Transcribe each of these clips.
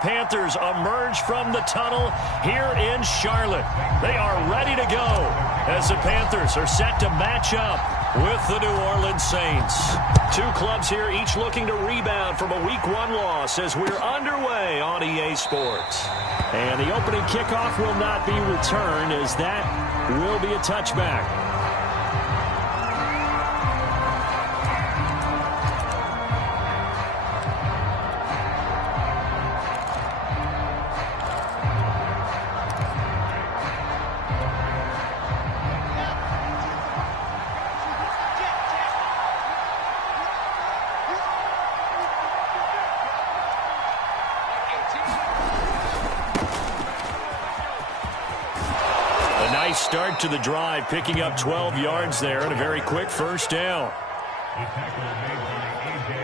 Panthers emerge from the tunnel here in Charlotte. They are ready to go as the Panthers are set to match up with the New Orleans Saints. Two clubs here, each looking to rebound from a Week 1 loss as we're underway on EA Sports. And the opening kickoff will not be returned as that will be a touchback. Start to the drive, picking up 12 yards there and a very quick first down.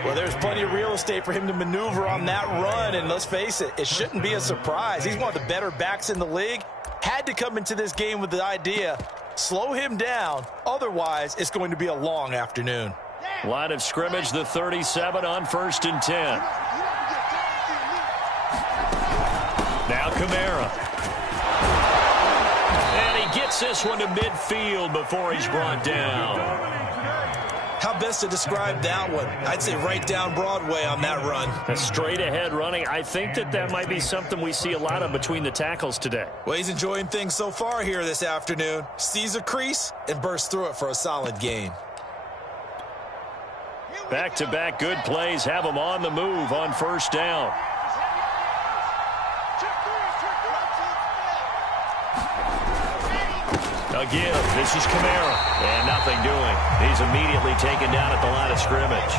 Well, there's plenty of real estate for him to maneuver on that run, and let's face it, it shouldn't be a surprise. He's one of the better backs in the league. Had to come into this game with the idea, slow him down, otherwise it's going to be a long afternoon. Line of scrimmage, the 37 on 1st and 10. Now Kamara. Gets this one to midfield before he's brought down. How best to describe that one? I'd say right down Broadway on that run. A straight ahead running. I think that might be something we see a lot of between the tackles today. Well, he's enjoying things so far here this afternoon. Sees a crease and bursts through it for a solid gain. Back-to-back good plays have him on the move on 1st down. Again, this is Kamara, and nothing doing. He's immediately taken down at the line of scrimmage.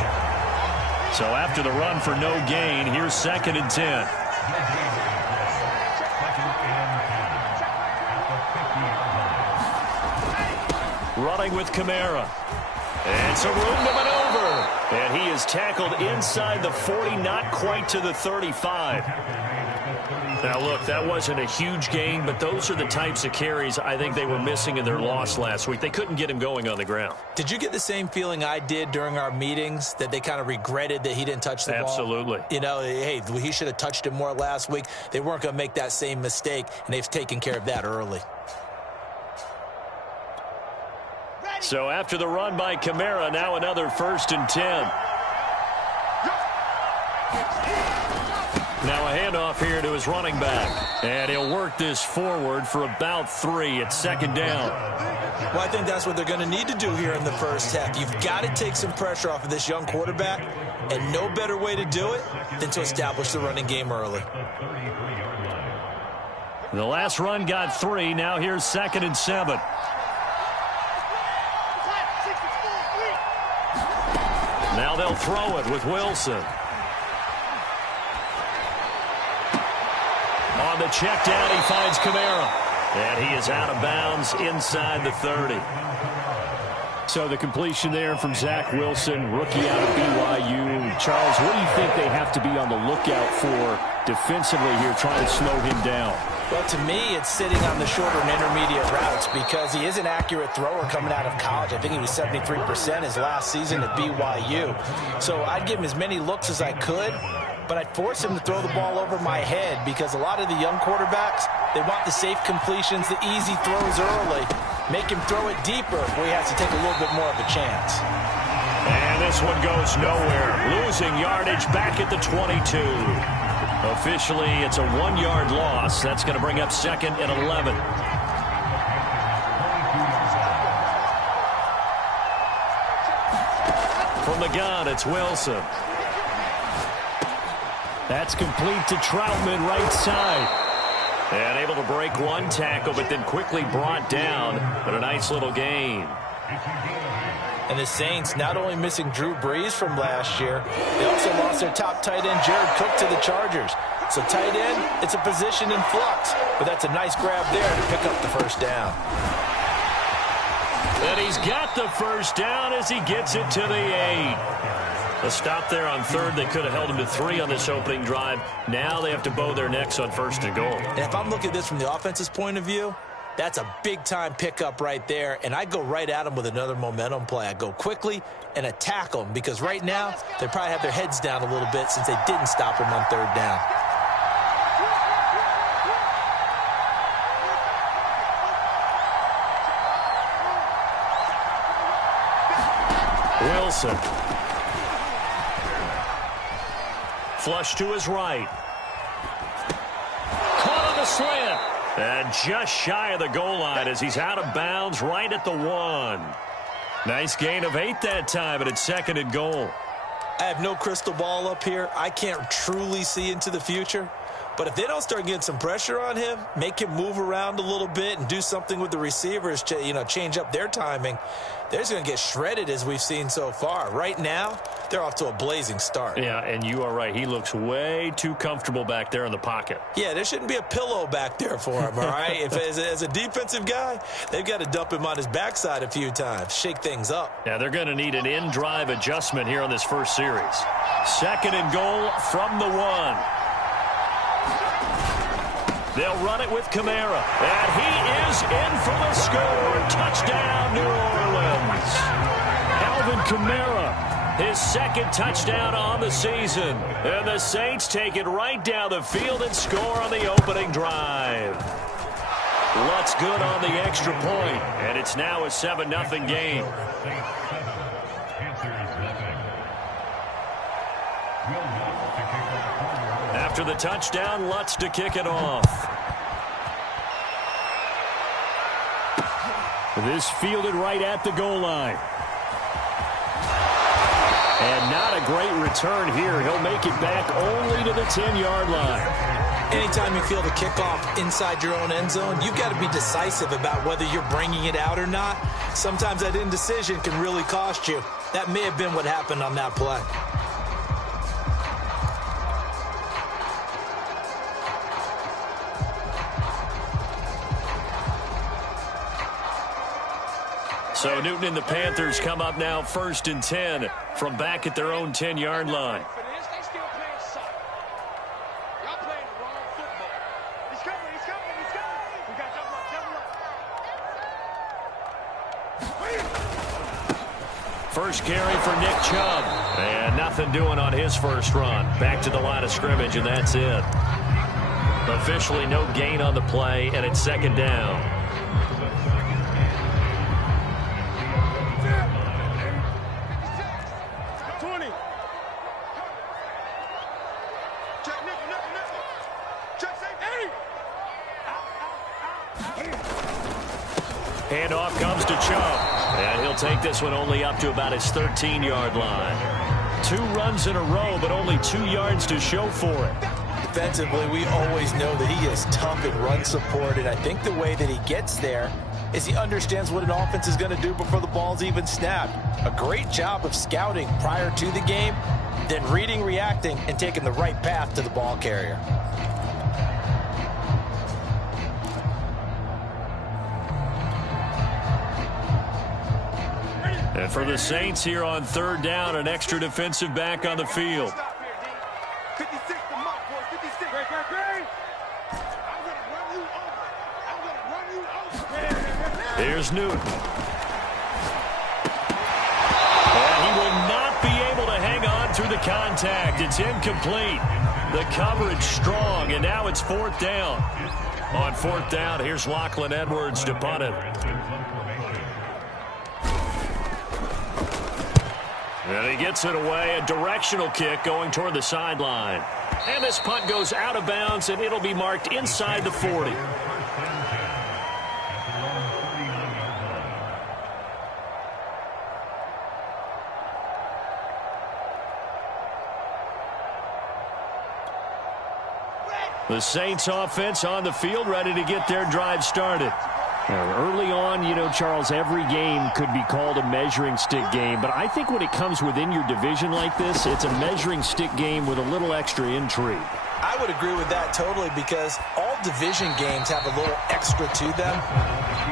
So after the run for no gain, here's 2nd and 10. Running with Kamara. And some room to maneuver. And he is tackled inside the 40, not quite to the 35. Now, look, that wasn't a huge gain, but those are the types of carries I think they were missing in their loss last week. They couldn't get him going on the ground. Did you get the same feeling I did during our meetings, that they kind of regretted that he didn't touch the ball? Absolutely. You know, hey, he should have touched it more last week. They weren't going to make that same mistake, and they've taken care of that early. So after the run by Kamara, now another 1st and 10. Now a handoff here to his running back. And he'll work this forward for about 3 at 2nd down. Well, I think that's what they're going to need to do here in the first half. You've got to take some pressure off of this young quarterback, and no better way to do it than to establish the running game early. The last run got 3. Now here's 2nd and 7. Now they'll throw it with Wilson. On the check down, he finds Kamara. And he is out of bounds inside the 30. So the completion there from Zach Wilson, rookie out of BYU. Charles, what do you think they have to be on the lookout for defensively here, trying to slow him down? Well, to me, it's sitting on the shorter and intermediate routes because he is an accurate thrower coming out of college. I think he was 73% his last season at BYU. So I'd give him as many looks as I could, but I'd force him to throw the ball over my head because a lot of the young quarterbacks, they want the safe completions, the easy throws early. Make him throw it deeper where he has to take a little bit more of a chance. And this one goes nowhere. Losing yardage back at the 22. Officially, it's a 1-yard loss. That's going to bring up 2nd and 11. From the gun, it's Wilson. That's complete to Troutman, right side. And able to break one tackle, but then quickly brought down. But a nice little gain. And the Saints not only missing Drew Brees from last year, they also lost their top tight end, Jared Cook, to the Chargers. So tight end, it's a position in flux. But that's a nice grab there to pick up the first down. And he's got the first down as he gets it to the 8. A stop there on 3rd. They could have held him to 3 on this opening drive. Now they have to bow their necks on 1st and goal. And if I'm looking at this from the offense's point of view, that's a big-time pickup right there, and I go right at them with another momentum play. I go quickly and attack them because right now they probably have their heads down a little bit since they didn't stop him on 3rd down. Wilson. Flush to his right. Caught on the slant. And just shy of the goal line as he's out of bounds right at the 1. Nice gain of 8 that time, and it's 2nd and goal. I have no crystal ball up here. I can't truly see into the future. But if they don't start getting some pressure on him, make him move around a little bit and do something with the receivers to, change up their timing, they're just going to get shredded as we've seen so far. Right now, they're off to a blazing start. Yeah, and you are right. He looks way too comfortable back there in the pocket. Yeah, there shouldn't be a pillow back there for him, all right? If as a defensive guy, they've got to dump him on his backside a few times, shake things up. Yeah, they're going to need an in-drive adjustment here on this first series. 2nd and goal from the 1. They'll run it with Kamara. And he is in for the score. Touchdown, New Orleans. Alvin Kamara, his 2nd touchdown on the season. And the Saints take it right down the field and score on the opening drive. Lutz good on the extra point. And it's now a 7-0 game. After the touchdown, Lutz to kick it off. This fielded right at the goal line. And not a great return here. He'll make it back only to the 10-yard line. Anytime you field a kickoff inside your own end zone, you've got to be decisive about whether you're bringing it out or not. Sometimes that indecision can really cost you. That may have been what happened on that play. So Newton and the Panthers come up now 1st and 10 from back at their own 10-yard line. First carry for Nick Chubb. And nothing doing on his first run. Back to the line of scrimmage, and that's it. Officially no gain on the play, and it's 2nd down. Handoff comes to Chubb. And he'll take this one only up to about his 13-yard line. 2 runs in a row, but only 2 yards to show for it. Defensively, we always know that he is tough in run support, and I think the way that he gets there is he understands what an offense is going to do before the ball's even snapped. A great job of scouting prior to the game, then reading, reacting, and taking the right path to the ball carrier. And for the Saints here on 3rd down, an extra defensive back on the field. Here's Newton. And he will not be able to hang on through the contact. It's incomplete. The coverage strong, and now it's 4th down. On 4th down, here's Lachlan Edwards to punt it. And he gets it away, a directional kick going toward the sideline. And this punt goes out of bounds, and it'll be marked inside the 40. The Saints offense on the field, ready to get their drive started. Early on, Charles, every game could be called a measuring stick game. But I think when it comes within your division like this, it's a measuring stick game with a little extra intrigue. I would agree with that totally because all division games have a little extra to them.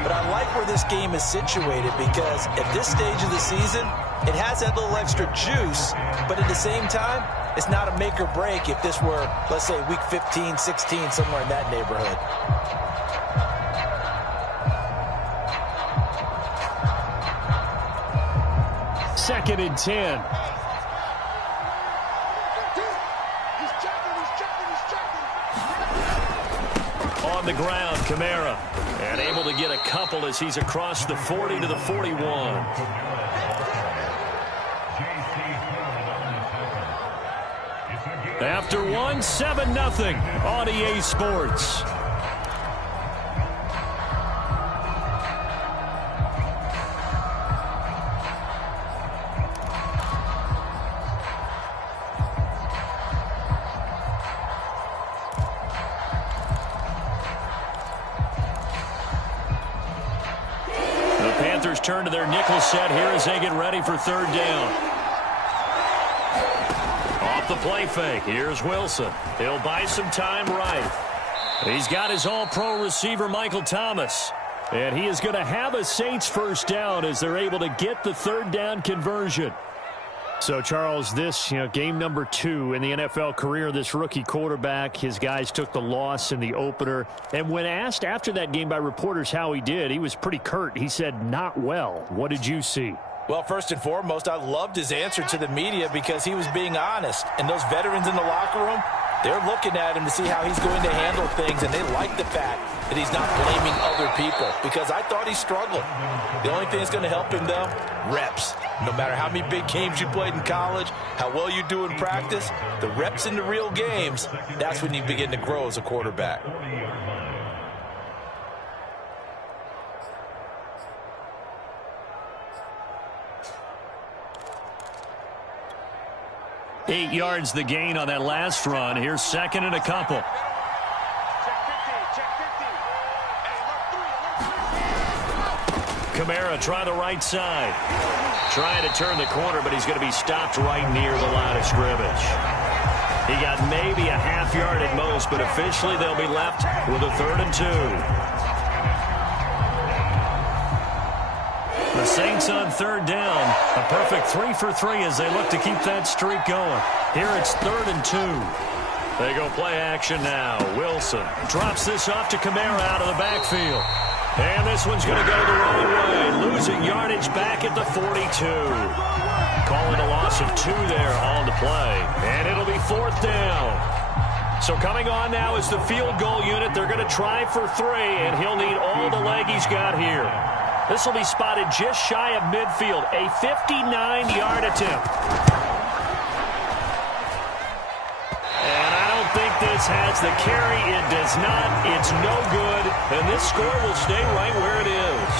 But I like where this game is situated because at this stage of the season, it has that little extra juice. But at the same time, it's not a make or break if this were, let's say, week 15, 16, somewhere in that neighborhood. Second and 10. On the ground, Kamara. And able to get a couple as he's across the 40 to the 41. After one, 7-0 on EA Sports. Panthers turn to their nickel set here as they get ready for third down. Off the play fake. Here's Wilson. He'll buy some time right. He's got his all-pro receiver, Michael Thomas. And he is going to have a Saints first down as they're able to get the third down conversion. So, Charles, this, game number 2 in the NFL career, this rookie quarterback, his guys took the loss in the opener. And when asked after that game by reporters how he did, he was pretty curt. He said, not well. What did you see? Well, first and foremost, I loved his answer to the media because he was being honest. And those veterans in the locker room, they're looking at him to see how he's going to handle things, and they like the fact that he's not blaming other people because I thought he struggled. The only thing that's going to help him, though, reps. No matter how many big games you played in college, how well you do in practice, the reps in the real games, that's when you begin to grow as a quarterback. Eight yards the gain on that last run. Here's second and a couple. Kamara try the right side. Trying to turn the corner, but he's going to be stopped right near the line of scrimmage. He got maybe a half yard at most, but officially they'll be left with a 3rd and 2. The Saints on third down. A perfect 3 for 3 as they look to keep that streak going. Here it's 3rd and 2. They go play action now. Wilson drops this off to Kamara out of the backfield. And this one's going to go the wrong way. Losing yardage back at the 42. Calling a loss of 2 there on the play. And it'll be 4th down. So coming on now is the field goal unit. They're going to try for 3, and he'll need all the leg he's got here. This will be spotted just shy of midfield. A 59-yard attempt. And I don't think this has the carry. It does not. It's no good. And this score will stay right where it is.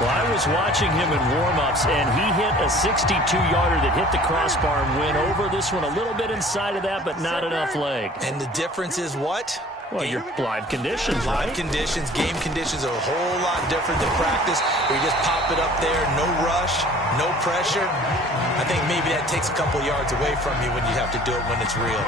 Well, I was watching him in warm-ups, and he hit a 62-yarder that hit the crossbar and went over. This one a little bit inside of that, but not enough leg. And the difference is what? Well, your live conditions, right? Live conditions, game conditions are a whole lot different than practice, where you just pop it up there, no rush, no pressure. I think maybe that takes a couple yards away from you when you have to do it when it's real.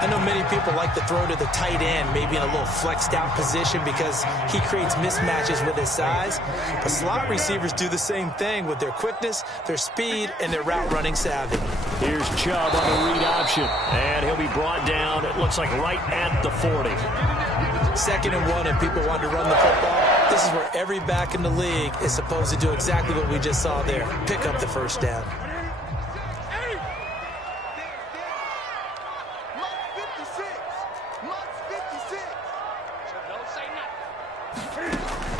I know many people like to throw to the tight end, maybe in a little flexed out position because he creates mismatches with his size. But slot receivers do the same thing with their quickness, their speed, and their route running savvy. Here's Chubb on the read option, and he'll be brought down, it looks like right at the 40. 2nd and 1, and people want to run the football. This is where every back in the league is supposed to do exactly what we just saw there, pick up the first down.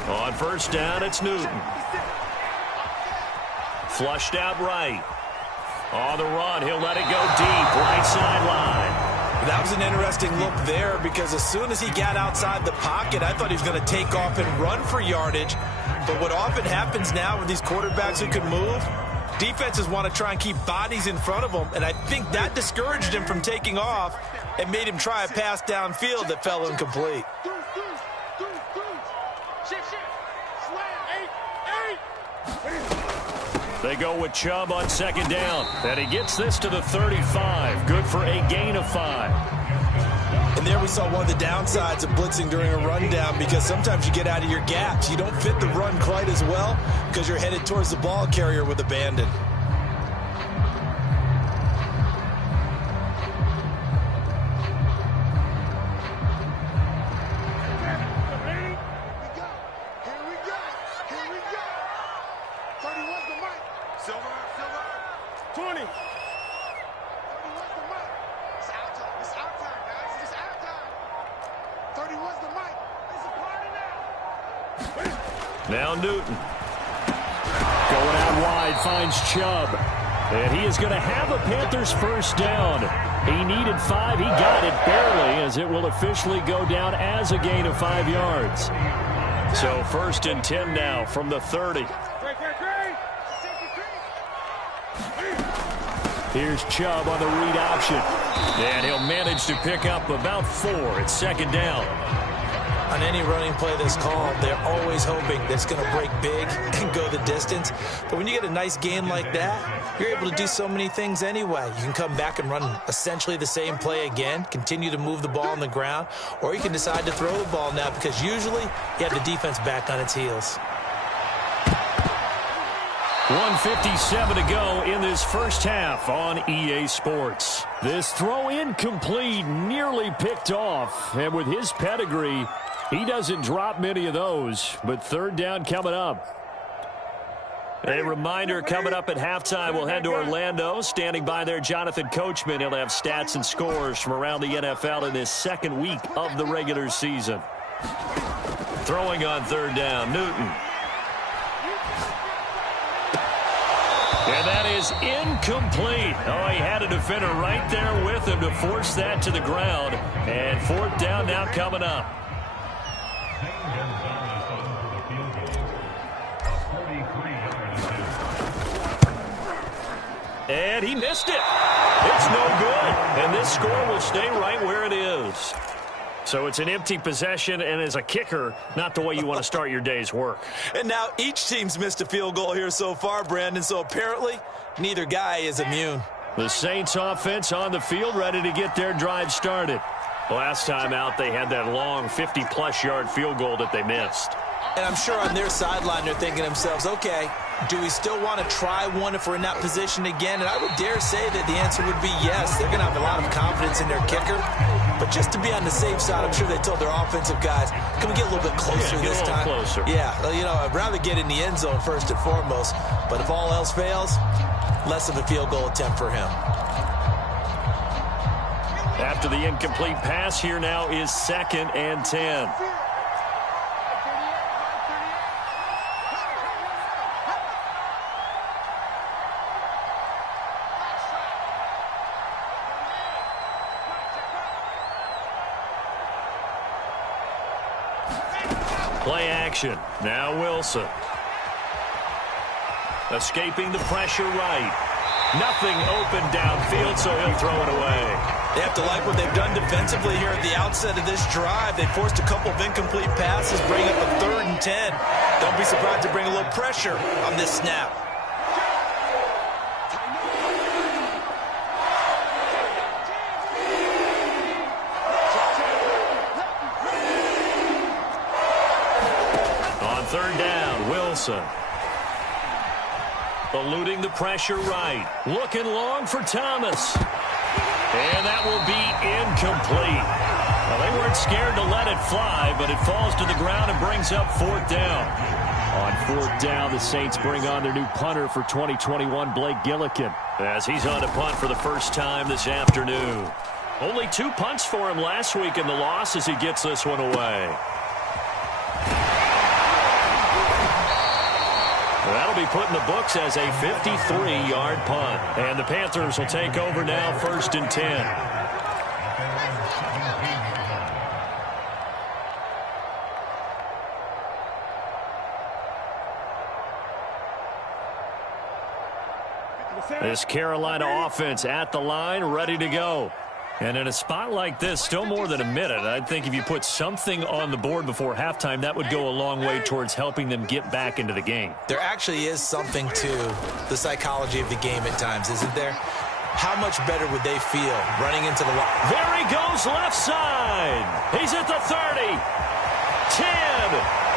On first down, it's Newton. Flushed out right. On the run, he'll let it go deep, right sideline. That was an interesting look there because as soon as he got outside the pocket, I thought he was going to take off and run for yardage. But what often happens now with these quarterbacks who can move, defenses want to try and keep bodies in front of them, and I think that discouraged him from taking off and made him try a pass downfield that fell incomplete. They go with Chubb on second down, and he gets this to the 35. Good for a gain of 5. And there we saw one of the downsides of blitzing during a rundown because sometimes you get out of your gaps. You don't fit the run quite as well because you're headed towards the ball carrier with abandon. Now Newton. Going out wide, finds Chubb. And he is going to have a Panthers first down. He needed 5. He got it barely, as it will officially go down as a gain of 5 yards. So 1st and 10 now from the 30. Here's Chubb on the read option. And he'll manage to pick up about 4. It's 2nd down. On any running play that's called, they're always hoping that it's going to break big and go the distance. But when you get a nice gain like that, you're able to do so many things anyway. You can come back and run essentially the same play again, continue to move the ball on the ground, or you can decide to throw the ball now because usually you have the defense back on its heels. 1:57 to go in this first half on EA Sports. This throw incomplete, nearly picked off. And with his pedigree, he doesn't drop many of those. But 3rd down coming up. A reminder, coming up at halftime, we'll head to Orlando. Standing by there, Jonathan Coachman. He'll have stats and scores from around the NFL in this 2nd week of the regular season. Throwing on 3rd down, Newton. And that is incomplete. Oh, he had a defender right there with him to force that to the ground. And 4th down now coming up. And he missed it. It's no good. And this score will stay right where it is. So it's an empty possession, and as a kicker, not the way you want to start your day's work. And now each team's missed a field goal here so far, Brandon, so apparently neither guy is immune. The Saints offense on the field, ready to get their drive started. Last time out, they had that long 50-plus yard field goal that they missed. And I'm sure on their sideline they're thinking to themselves, okay, do we still want to try one if we're in that position again? And I would dare say that the answer would be yes. They're going to have a lot of confidence in their kicker. But just to be on the safe side, I'm sure they told their offensive guys, can we get a little bit closer this time? Closer. Yeah, you know, I'd rather get in the end zone first and foremost. But if all else fails, less of a field goal attempt for him. After the incomplete pass, here now is 2nd and 10. Play action. Now Wilson. Escaping the pressure right. Nothing open downfield, so he'll throw it away. They have to like what they've done defensively here at the outset of this drive. They forced a couple of incomplete passes, bring up a 3rd and 10. Don't be surprised to bring a little pressure on this snap. On 3rd down, Wilson. Eluding the pressure right. Looking long for Thomas. And that will be incomplete. Well, they weren't scared to let it fly, but it falls to the ground and brings up 4th down. On 4th down, the Saints bring on their new punter for 2021, Blake Gillikin, as he's on to punt for the first time this afternoon. Only 2 punts for him last week in the loss as he gets this one away. That'll be put in the books as a 53-yard punt. And the Panthers will take over now, 1st and 10. This Carolina offense at the line, ready to go. And in a spot like this, still more than a minute, I think if you put something on the board before halftime, that would go a long way towards helping them get back into the game. There actually is something to the psychology of the game at times, isn't there? How much better would they feel running into the line? There he goes, left side. He's at the 30. 10.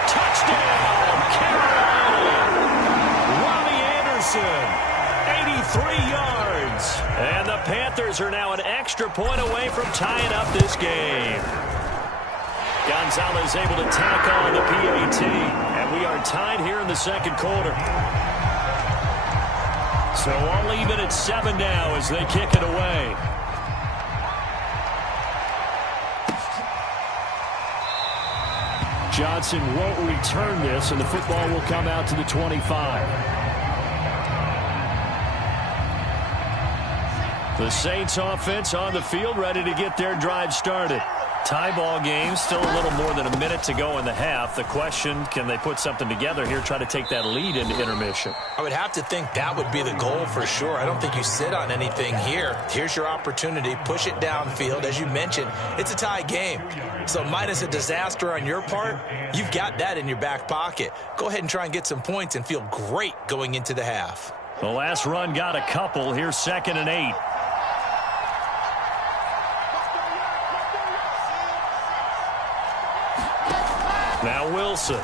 Touchdown, Carolina. Robbie Anderson. 83 yards. And the Panthers are now an extra point away from tying up this game. Gonzalez able to tack on the PAT. And we are tied here in the 2nd quarter. So all even at 7 now as they kick it away. Johnson won't return this, and the football will come out to the 25. The Saints offense on the field, ready to get their drive started. Tie ball game, still a little more than a minute to go in the half. The question, can they put something together here, try to take that lead into intermission? I would have to think that would be the goal for sure. I don't think you sit on anything here. Here's your opportunity. Push it downfield. As you mentioned, it's a tie game. So minus a disaster on your part, you've got that in your back pocket. Go ahead and try and get some points and feel great going into the half. The last run got a couple. Here's 2nd and 8. Now Wilson.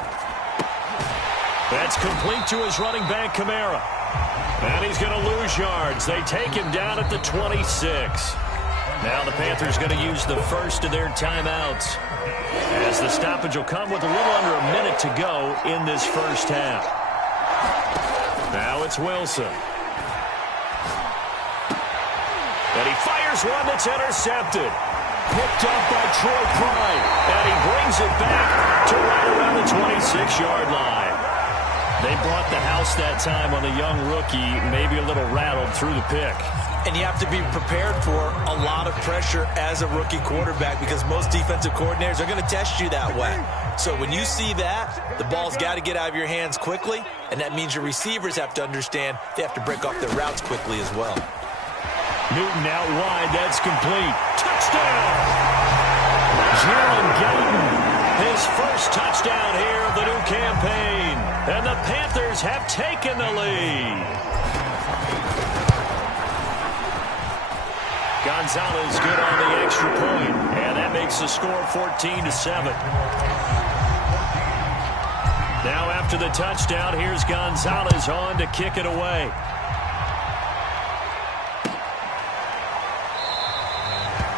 That's complete to his running back, Kamara. And he's going to lose yards. They take him down at the 26. Now the Panthers going to use the first of their timeouts, as the stoppage will come with a little under a minute to go in this first half. Now it's Wilson. And he fires one that's intercepted. Picked up by Troy Pride. And he brings it back to right around the 26-yard line. They brought the house that time on the young rookie, maybe a little rattled through the pick. And you have to be prepared for a lot of pressure as a rookie quarterback, because most defensive coordinators are going to test you that way. So when you see that, the ball's got to get out of your hands quickly, and that means your receivers have to understand they have to break off their routes quickly as well. Newton out wide. That's complete. Touchdown! Jalen Guyton, his first touchdown here of the new campaign. And the Panthers have taken the lead. Gonzalez good on the extra point, and that makes the score 14-7. Now after the touchdown, here's Gonzalez on to kick it away.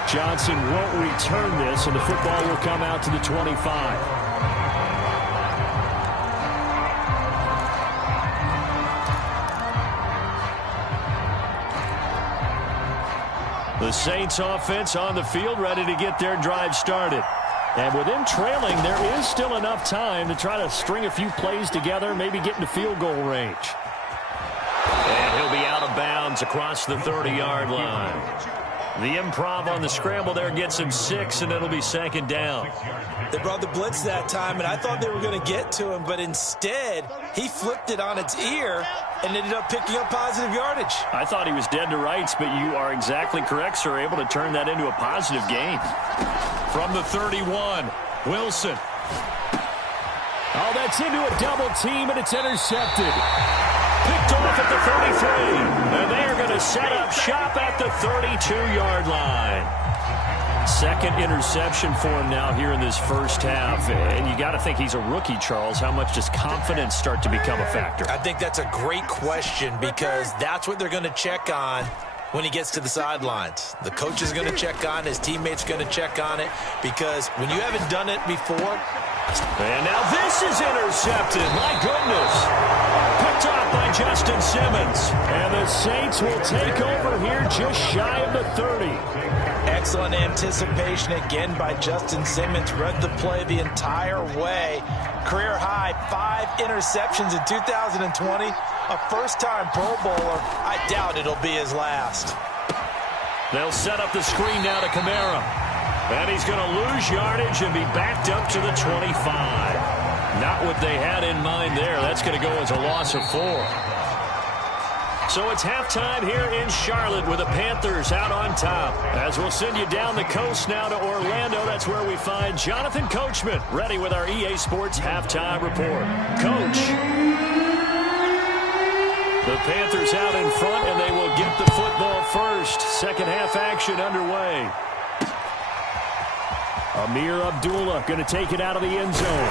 Johnson won't return this, and the football will come out to the 25. The Saints offense on the field, ready to get their drive started. And with them trailing, there is still enough time to try to string a few plays together, maybe get into field goal range. And he'll be out of bounds across the 30-yard line. The improv on the scramble there gets him 6, and it'll be 2nd down. They brought the blitz that time, and I thought they were going to get to him, but instead he flipped it on its ear and ended up picking up positive yardage. I thought he was dead to rights, but you are exactly correct, sir, able to turn that into a positive gain. From the 31, Wilson. Oh, that's into a double team, and it's intercepted. Picked off at the 33, and they are going to set up shop at the 32-yard line. 2nd interception for him now here in this first half. And you got to think he's a rookie, Charles. How much does confidence start to become a factor? I think that's a great question, because that's what they're going to check on when he gets to the sidelines. The coach is going to check on it. His teammates going to check on it, because when you haven't done it before. And now this is intercepted. My goodness. Picked off by Justin Simmons. And the Saints will take over here just shy of the 30. Excellent anticipation again by Justin Simmons. Read the play the entire way. Career high 5 interceptions in 2020. A first-time Pro Bowler. I doubt it'll be his last. They'll set up the screen now to Kamara. And he's going to lose yardage and be backed up to the 25. Not what they had in mind there. That's going to go as a loss of 4. So it's halftime here in Charlotte with the Panthers out on top. As we'll send you down the coast now to Orlando. That's where we find Jonathan Coachman ready with our EA Sports halftime report. Coach. The Panthers out in front, and they will get the football first. Second half action underway. Amir Abdullah going to take it out of the end zone.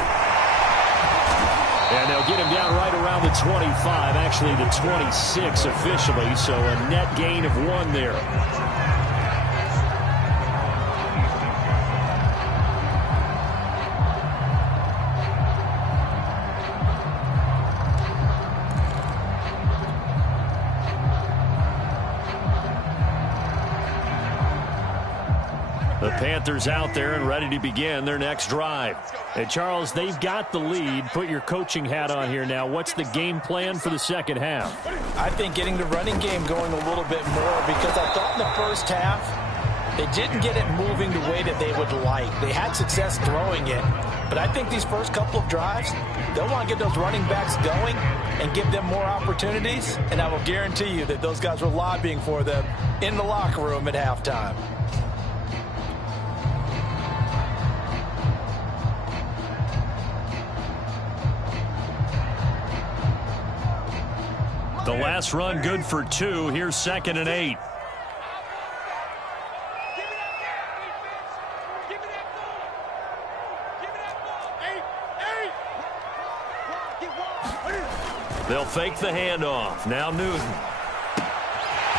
And they'll get him down right around the 25, actually the 26 officially, so a net gain of 1 there. The Panthers out there and ready to begin their next drive. Hey, Charles, they've got the lead. Put your coaching hat on here now. What's the game plan for the second half? I think getting the running game going a little bit more, because I thought in the first half they didn't get it moving the way that they would like. They had success throwing it, but I think these first couple of drives, they'll want to get those running backs going and give them more opportunities, and I will guarantee you that those guys were lobbying for them in the locker room at halftime. The last run good for 2. Here's 2nd and 8. They'll fake the handoff. Now Newton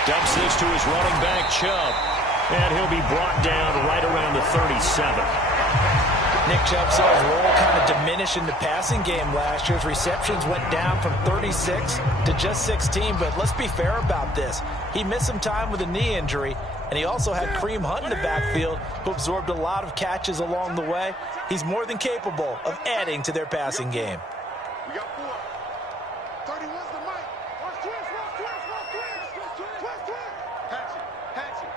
dumps this to his running back, Chubb. And he'll be brought down right around the 37. Nick Chubb saw his role kind of diminish in the passing game last year. His receptions went down from 36 to just 16, but let's be fair about this. He missed some time with a knee injury, and he also had Kareem Hunt in the backfield, who absorbed a lot of catches along the way. He's more than capable of adding to their passing game. We got 4. 31's the mic. Watch twist. Hatch it.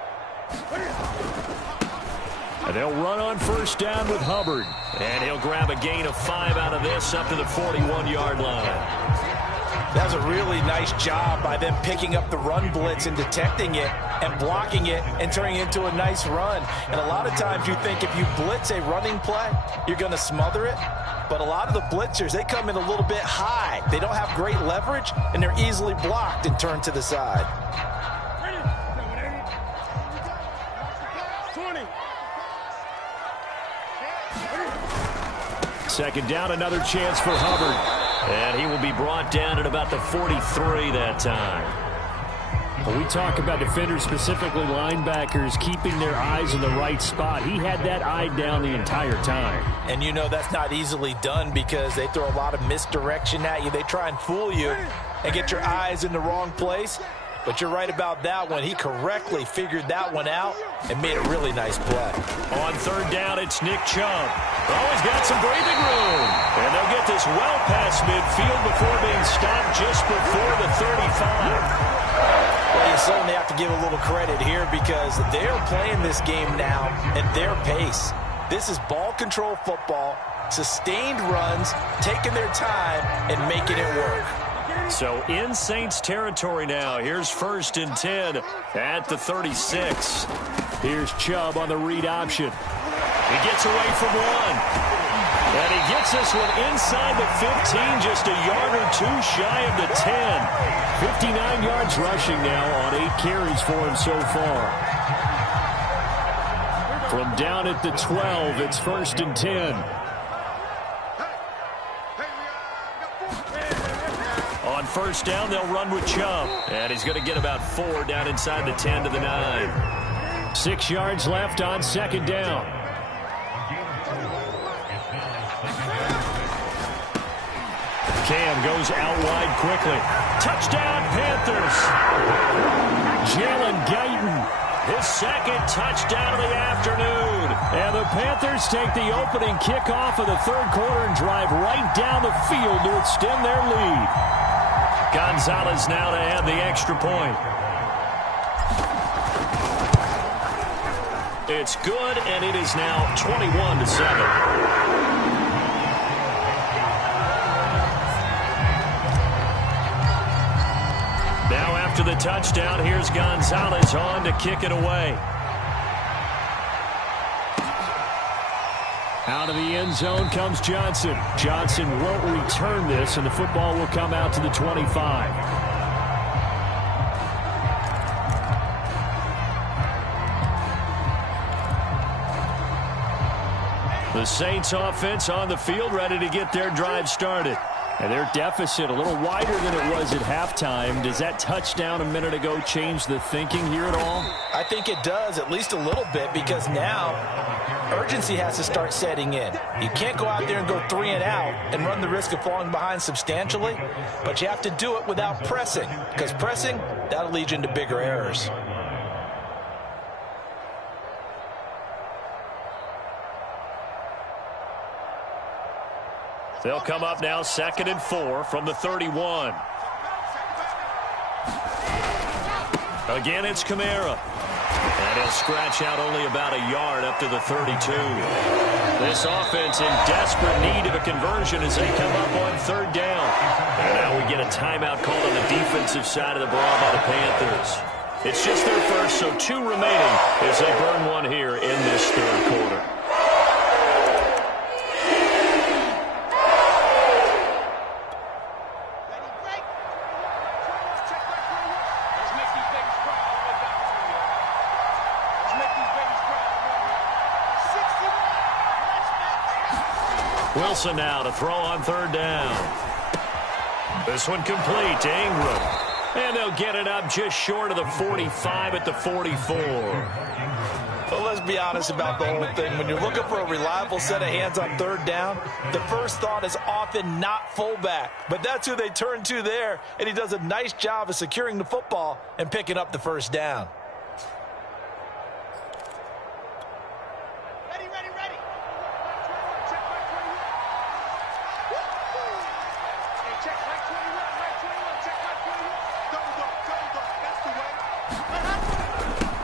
And they'll run on first down with Hubbard. And he'll grab a gain of 5 out of this up to the 41-yard line. That was a really nice job by them picking up the run blitz and detecting it and blocking it and turning it into a nice run. And a lot of times you think if you blitz a running play, you're going to smother it. But a lot of the blitzers, they come in a little bit high. They don't have great leverage, and they're easily blocked and turned to the side. 2nd down, another chance for Hubbard. And he will be brought down at about the 43 that time. When we talk about defenders, specifically linebackers, keeping their eyes in the right spot, he had that eye down the entire time. And you know that's not easily done because they throw a lot of misdirection at you. They try and fool you and get your eyes in the wrong place. But you're right about that one. He correctly figured that one out and made a really nice play. On 3rd down, it's Nick Chubb. Oh, he's got some breathing room. And they'll get this well past midfield before being stopped just before the 35. Well, you certainly have to give a little credit here because they're playing this game now at their pace. This is ball control football, sustained runs, taking their time and making it work. So in Saints territory now. Here's 1st and 10 at the 36. Here's Chubb on the read option. He gets away from one. And he gets this one inside the 15, just a yard or 2 shy of the 10. 59 yards rushing now on 8 carries for him so far. From down at the 12, it's 1st and 10. On 1st down, they'll run with Chubb. And he's going to get about 4 down inside the 10 to the 9. 6 yards left on 2nd down. Cam goes out wide quickly. Touchdown, Panthers. Jalen Guyton, his 2nd touchdown of the afternoon. And the Panthers take the opening kickoff of the 3rd quarter and drive right down the field to extend their lead. Gonzalez now to add the extra point. It's good, and it is now 21-7. Now after the touchdown, here's Gonzalez on to kick it away. Out of the end zone comes Johnson. Johnson won't return this, and the football will come out to the 25. The Saints offense on the field, ready to get their drive started. And their deficit a little wider than it was at halftime. Does that touchdown a minute ago change the thinking here at all? I think it does, at least a little bit, because now urgency has to start setting in. You can't go out there and go 3 and out and run the risk of falling behind substantially, but you have to do it without pressing, because pressing, that'll lead you into bigger errors. They'll come up now 2nd and 4 from the 31. Again, it's Kamara. And he'll scratch out only about a yard up to the 32. This offense in desperate need of a conversion as they come up on 3rd down. And now we get a timeout called on the defensive side of the ball by the Panthers. It's just their first, so 2 remaining as they burn one here in this 3rd quarter. Wilson now to throw on 3rd down. This one complete to Ingram. And they'll get it up just short of the 45 at the 44. Well, let's be honest about the whole thing. When you're looking for a reliable set of hands on 3rd down, the first thought is often not fullback. But that's who they turn to there, and he does a nice job of securing the football and picking up the 1st down.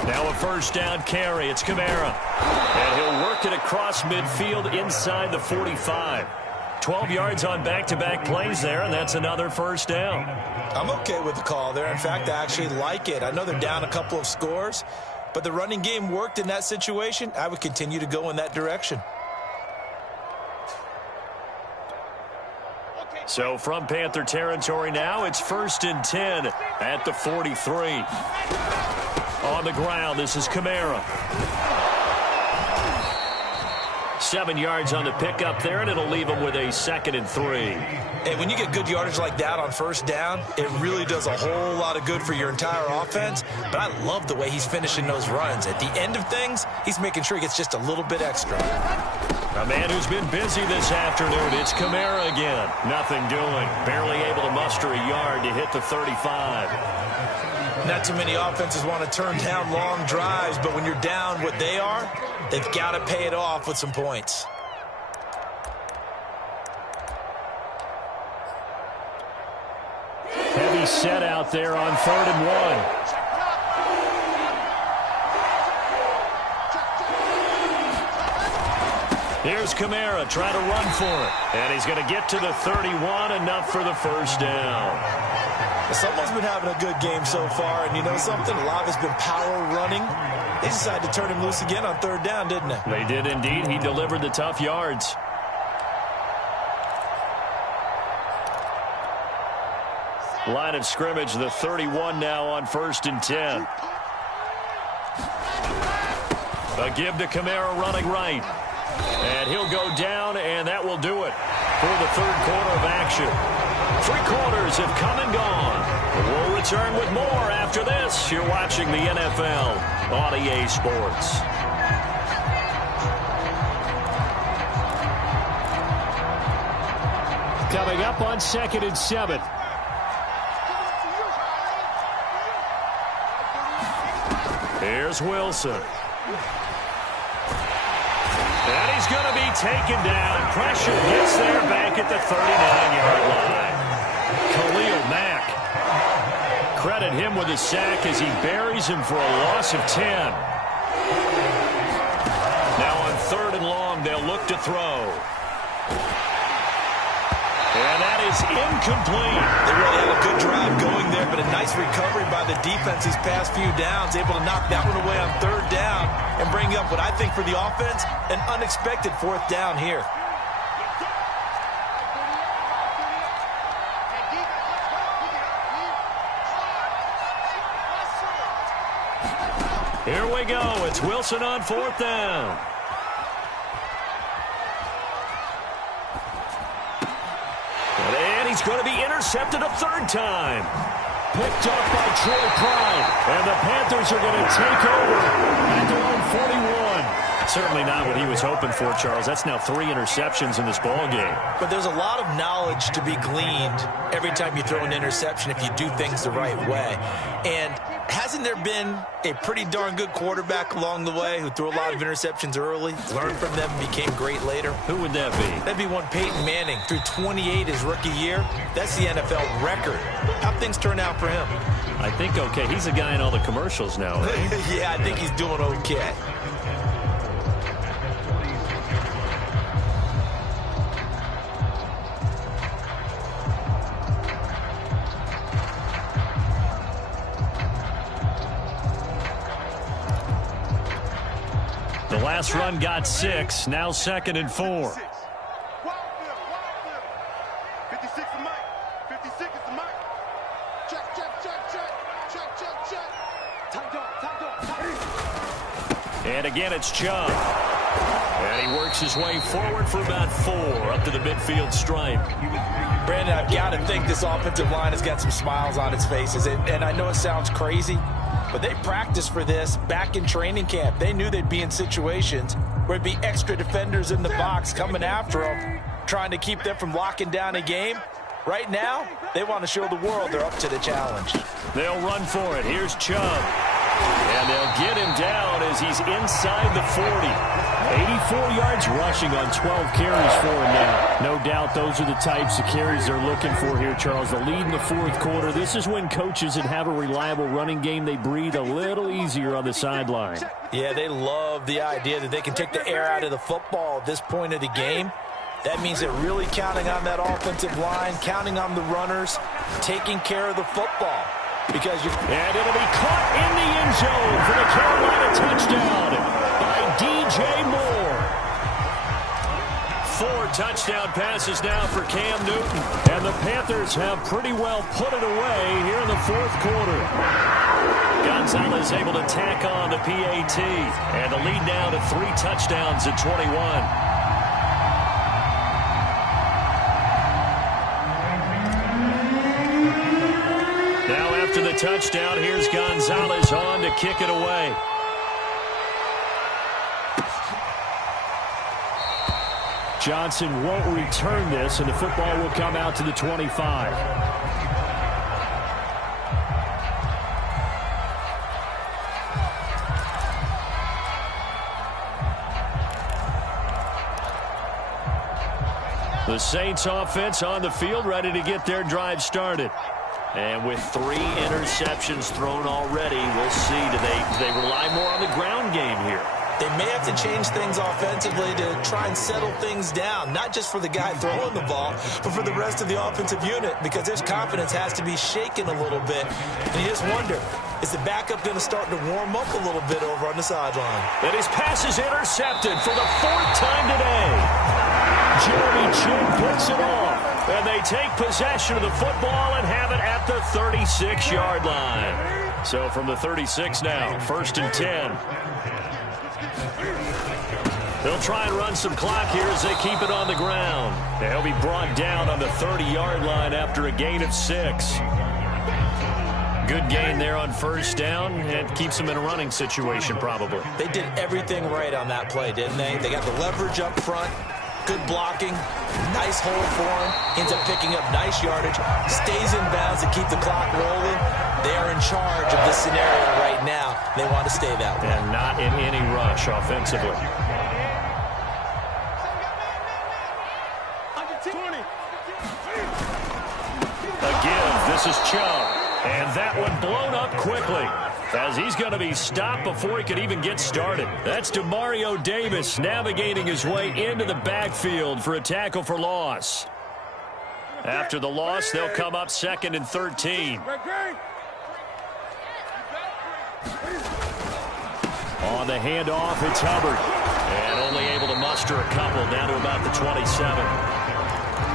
Now a 1st down carry. It's Kamara. And he'll work it across midfield inside the 45. 12 yards on back-to-back plays there, and that's another 1st down. I'm okay with the call there. In fact, I actually like it. I know they're down a couple of scores, but the running game worked in that situation. I would continue to go in that direction. So from Panther territory now, it's 1st and 10 at the 43. On the ground, this is Kamara. 7 yards on the pickup there, and it'll leave him with a 2nd and 3. And when you get good yardage like that on 1st down, it really does a whole lot of good for your entire offense. But I love the way he's finishing those runs. At the end of things, he's making sure he gets just a little bit extra. A man who's been busy this afternoon, it's Kamara again. Nothing doing. Barely able to muster a yard to hit the 35. Not too many offenses want to turn down long drives, but when you're down what they are, they've got to pay it off with some points. Heavy set out there on 3rd and 1. Here's Kamara trying to run for it. And he's going to get to the 31, enough for the 1st down. Someone's been having a good game so far, and you know something? A lot of it's been power running. They decided to turn him loose again on 3rd down, didn't they? They did indeed. He delivered the tough yards. Line of scrimmage, the 31 now on 1st and 10. A give to Kamara running right. And he'll go down, and that will do it for the 3rd quarter of action. 3 quarters have come and gone. We'll return with more after this. You're watching the NFL on EA Sports. Coming up on 2nd and 7. Here's Wilson. And he's going to be taken down. Pressure gets there back at the 39-yard line. Khalil Mack. Credit him with a sack as he buries him for a loss of 10. Now on 3rd and long, they'll look to throw. And that is incomplete. They really had a good drive going there, but a nice recovery by the defense these past few downs, able to knock that one away on 3rd down and bring up what I think for the offense, an unexpected 4th down here. Here we go. It's Wilson on 4th down. And he's going to be intercepted a 3rd time. Picked up by Troy Pride. And the Panthers are going to take over at their own 41. Certainly not what he was hoping for, Charles. That's now 3 interceptions in this ball game. But there's a lot of knowledge to be gleaned every time you throw an interception if you do things the right way. And hasn't there been a pretty darn good quarterback along the way who threw a lot of interceptions early, learned from them, and became great later? Who would that be? That'd be one Peyton Manning. Threw 28 his rookie year. That's the NFL record. How'd things turn out for him? I think okay. He's a guy in all the commercials now, right? Yeah, I think he's doing okay. The last run got 6. Now 2nd and 4. Wild field. 56 is Mike. 56 is the Mike. Check, check, check, check. Check, check, check. Tight dog. And again, it's Chubb. And he works his way forward for about 4 up to the midfield stripe. Brandon, I've got to think this offensive line has got some smiles on its faces. And I know it sounds crazy, but they practiced for this back in training camp. They knew they'd be in situations where it'd be extra defenders in the box coming after them, trying to keep them from locking down a game. Right now, they want to show the world they're up to the challenge. They'll run for it. Here's Chubb. And they'll get him down as he's inside the 40. 84 yards rushing on 12 carries for him now. No doubt those are the types of carries they're looking for here, Charles. The lead in the fourth quarter. This is when coaches that have a reliable running game, they breathe a little easier on the sideline. Yeah, they love the idea that they can take the air out of the football at this point of the game. That means they're really counting on that offensive line, counting on the runners, taking care of the football. And it'll be caught in the end zone for the Carolina touchdown by DJ Moore. 4 touchdown passes now for Cam Newton. And the Panthers have pretty well put it away here in the fourth quarter. Gonzalez able to tack on the PAT. And the lead now to 3 touchdowns at 21. After the touchdown, here's Gonzalez on to kick it away. Johnson won't return this, and the football will come out to the 25. The Saints offense on the field, ready to get their drive started. And with 3 interceptions thrown already, we'll see. Do they rely more on the ground game here? They may have to change things offensively to try and settle things down, not just for the guy throwing the ball, but for the rest of the offensive unit, because their confidence has to be shaken a little bit. And you just wonder, is the backup going to start to warm up a little bit over on the sideline? And his pass is intercepted for the 4th time today. Jeremy Chin puts it off. And they take possession of the football and have it at the 36-yard line. So from the 36 now, 1st and 10. They'll try and run some clock here as they keep it on the ground. They'll be brought down on the 30-yard line after a gain of 6. Good gain there on 1st down. It keeps them in a running situation probably. They did everything right on that play, didn't they? They got the leverage up front. Good blocking, nice hold for him, ends up picking up nice yardage, stays in bounds to keep the clock rolling. They are in charge of this scenario right now. They want to stay that way. And not in any rush offensively. Again, this is Chubb. And that one blown up quickly, as he's going to be stopped before he could even get started. That's Demario Davis navigating his way into the backfield for a tackle for loss. After the loss, they'll come up 2nd and 13. On the handoff, it's Hubbard. And only able to muster a couple down to about the 27.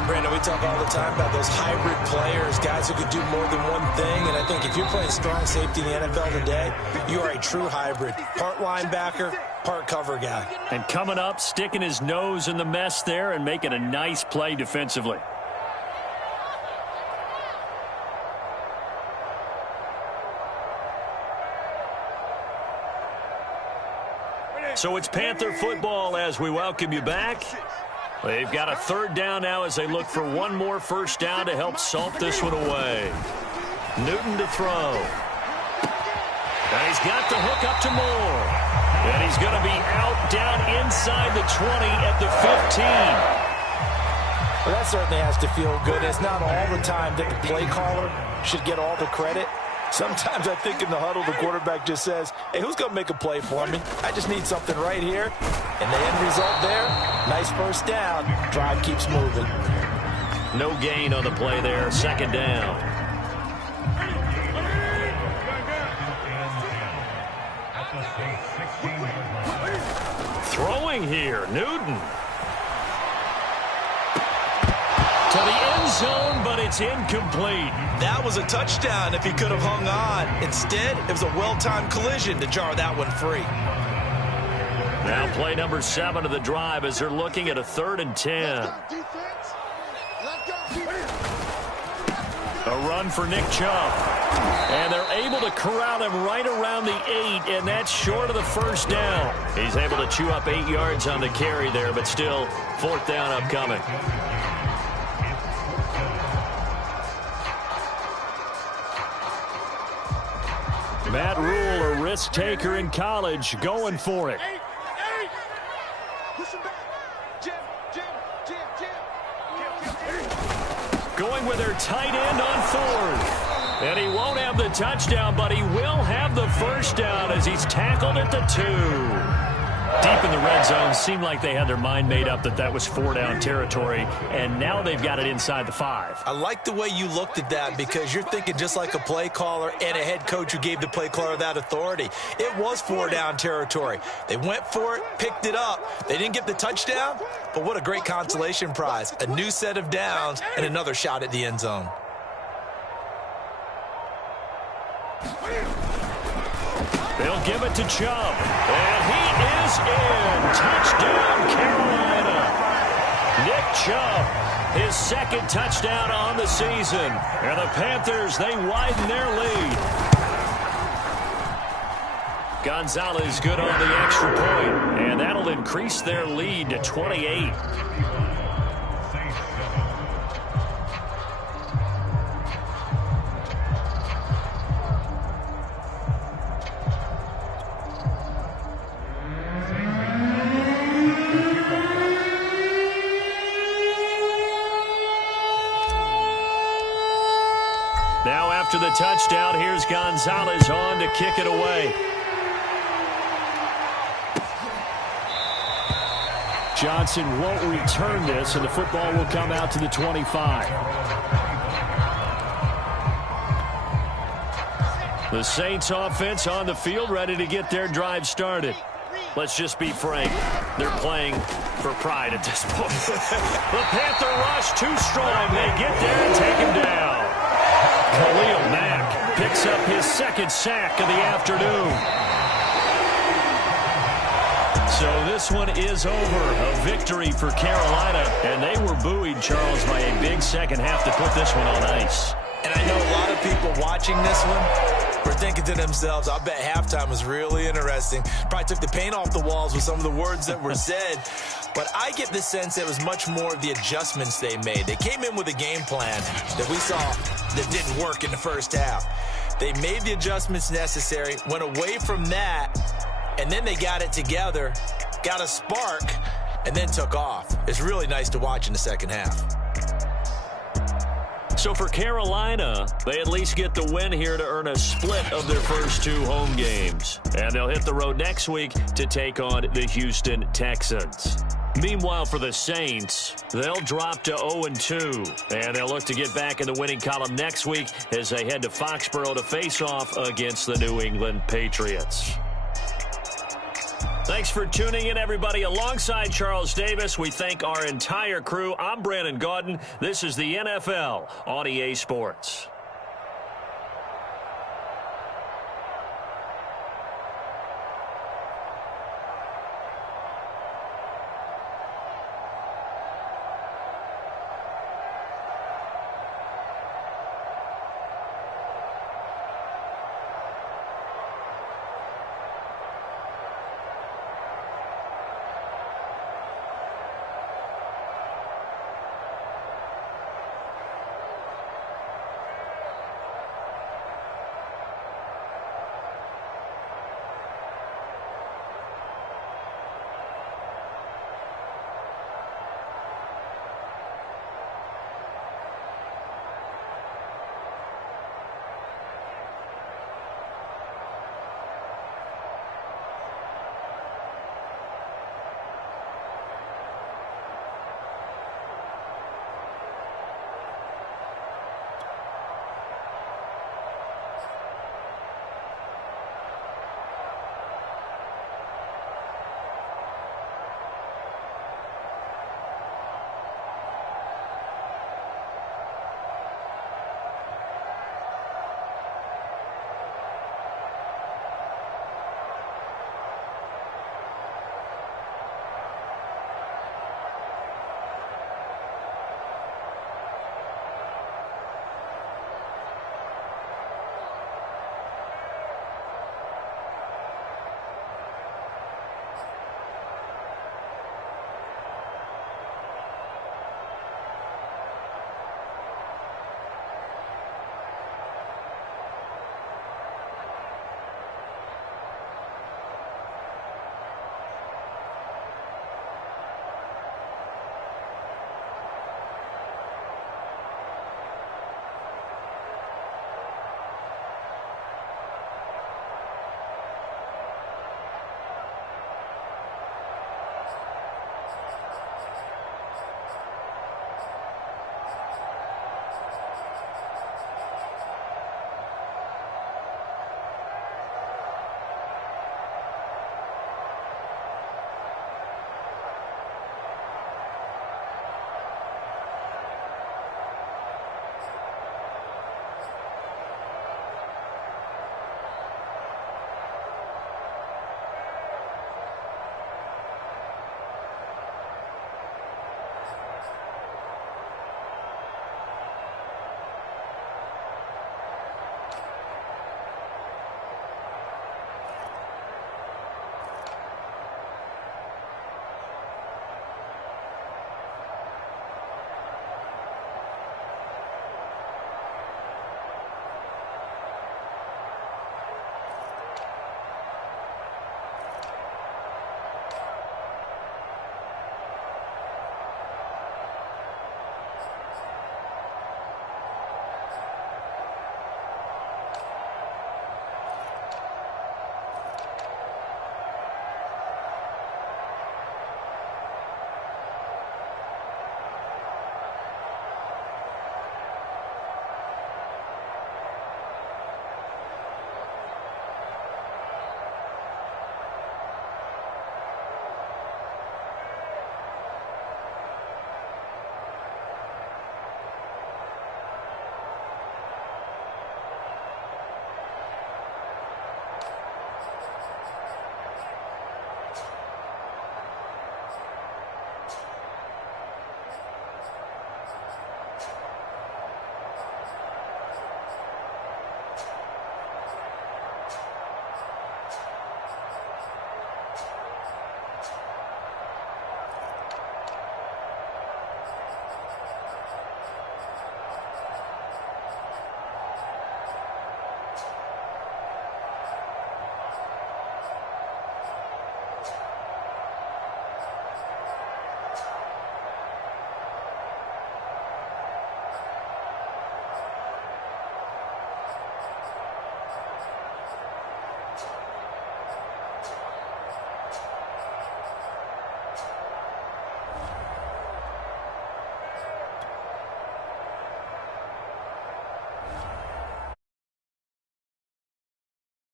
Brandon, we talk all the time about those hybrid players, guys who could do more than one thing. And I think if you're playing strong safety in the NFL today, you are a true hybrid. Part linebacker, part cover guy. And coming up, sticking his nose in the mess there and making a nice play defensively. So it's Panther football as we welcome you back. They've got a 3rd down now as they look for one more 1st down to help salt this one away. Newton to throw. And he's got the hook up to Moore. And he's going to be out down inside the 20 at the 15. Well, that certainly has to feel good. It's not all the time that the play caller should get all the credit. Sometimes I think in the huddle, the quarterback just says, hey, who's going to make a play for me? I just need something right here. And the end result there, nice first down. Drive keeps moving. No gain on the play there. Second down. Throwing here, Newton. To the end zone, but it's incomplete. That was a touchdown if he could have hung on. Instead, it was a well-timed collision to jar that one free. Now play number 7 of the drive as they're looking at a 3rd and 10. A run for Nick Chubb. And they're able to corral him right around the 8, and that's short of the first down. He's able to chew up 8 yards on the carry there, but still 4th down upcoming. Matt Rule, a risk taker in college, going for it. Going with their tight end on 4th. And he won't have the touchdown, but he will have the first down as he's tackled at the 2. Deep in the red zone, seemed like they had their mind made up that was 4-down territory, and now they've got it inside the 5. I like the way you looked at that because you're thinking just like a play caller and a head coach who gave the play caller that authority. It was 4-down territory. They went for it, picked it up. They didn't get the touchdown, but what a great consolation prize. A new set of downs and another shot at the end zone. They'll give it to Chubb. And he is in. Touchdown, Carolina. Nick Chubb, his 2nd touchdown on the season. And the Panthers, they widen their lead. Gonzalez good on the extra point. And that'll increase their lead to 28. Now after the touchdown, here's Gonzalez on to kick it away. Johnson won't return this, and the football will come out to the 25. The Saints offense on the field, ready to get their drive started. Let's just be frank. They're playing for pride at this point. The Panther rush too strong. They get there and take him down. Khalil Mack picks up his 2nd sack of the afternoon. So this one is over. A victory for Carolina. And they were buoyed, Charles, by a big second half to put this one on ice. And I know a lot of people watching this one were thinking to themselves, I bet halftime was really interesting. Probably took the paint off the walls with some of the words that were said. But I get the sense it was much more of the adjustments they made. They came in with a game plan that we saw that didn't work in the first half. They made the adjustments necessary, went away from that, and then they got it together, got a spark, and then took off. It's really nice to watch in the second half. So for Carolina, they at least get the win here to earn a split of their first 2 home games. And they'll hit the road next week to take on the Houston Texans. Meanwhile, for the Saints, they'll drop to 0-2, and they'll look to get back in the winning column next week as they head to Foxborough to face off against the New England Patriots. Thanks for tuning in, everybody. Alongside Charles Davis, we thank our entire crew. I'm Brandon Gaudin. This is the NFL on EA Sports.